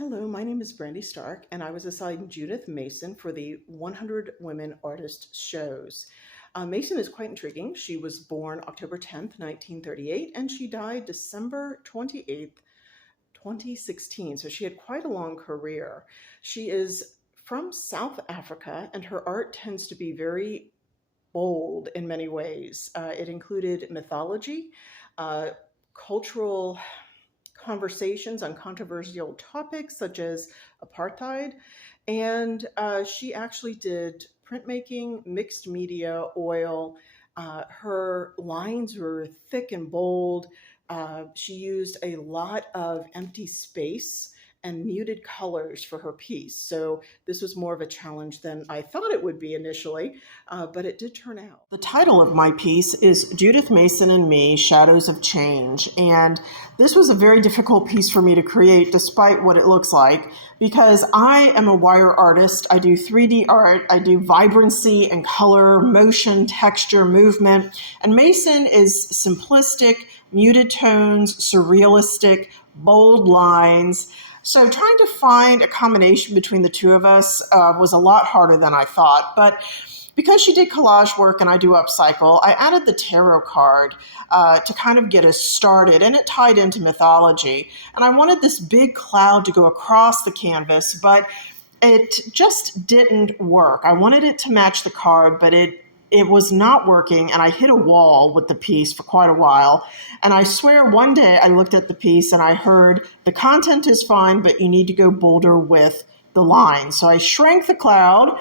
Hello, my name is Brandy Stark, and I was assigned Judith Mason for the 100 Women Artist Shows. Mason is quite intriguing. She was born October 10th, 1938, and she died December 28th, 2016. So she had quite a long career. She is from South Africa, and her art tends to be very bold in many ways. It included mythology, uh, cultural conversations on controversial topics such as apartheid. And she actually did printmaking, mixed media, oil. Her lines were thick and bold. She used a lot of empty space and muted colors for her piece. So this was more of a challenge than I thought it would be initially, but it did turn out. The title of my piece is Judith Mason and Me, Shadows of Change. And this was a very difficult piece for me to create despite what it looks like, because I am a wire artist. I do 3D art. I do vibrancy and color, motion, texture, movement. And Mason is simplistic, muted tones, surrealistic, bold lines. So trying to find a combination between the two of us was a lot harder than I thought. But because she did collage work and I do upcycle, I added the tarot card to kind of get us started, and it tied into mythology. And I wanted this big cloud to go across the canvas, but it just didn't work. I wanted it to match the card, but it was not working, and I hit a wall with the piece for quite a while. And I swear one day I looked at the piece and I heard, the content is fine, but you need to go bolder with the line. So I shrank the cloud.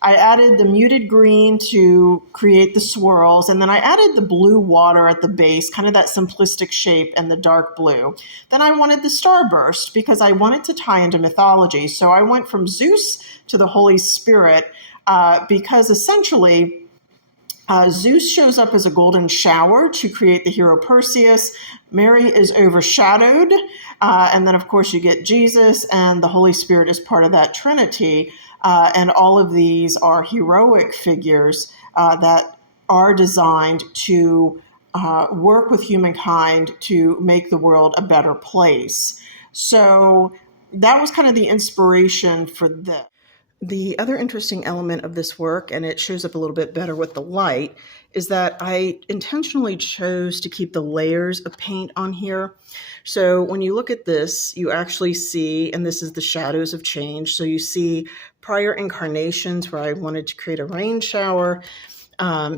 I added the muted green to create the swirls, and then I added the blue water at the base, kind of that simplistic shape, and the dark blue. Then I wanted the starburst because I wanted to tie into mythology. So I went from Zeus to the Holy Spirit because essentially Zeus shows up as a golden shower to create the hero Perseus. Mary is overshadowed. And then, of course, you get Jesus, and the Holy Spirit is part of that Trinity. And all of these are heroic figures that are designed to work with humankind to make the world a better place. So that was kind of the inspiration for this. The other interesting element of this work, and it shows up a little bit better with the light, is that I intentionally chose to keep the layers of paint on here. So when you look at this, you actually see, and this is the shadows of change. So you see prior incarnations where I wanted to create a rain shower.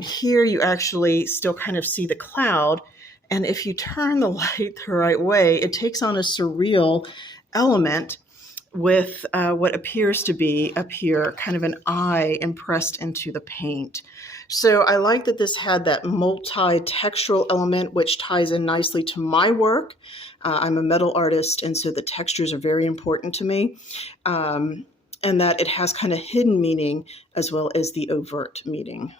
Here you actually still kind of see the cloud. And if you turn the light the right way, it takes on a surreal element with what appears to be up here, kind of an eye impressed into the paint. So I like that this had that multi-textural element, which ties in nicely to my work. I'm a metal artist, and so the textures are very important to me, and that it has kind of hidden meaning as well as the overt meaning.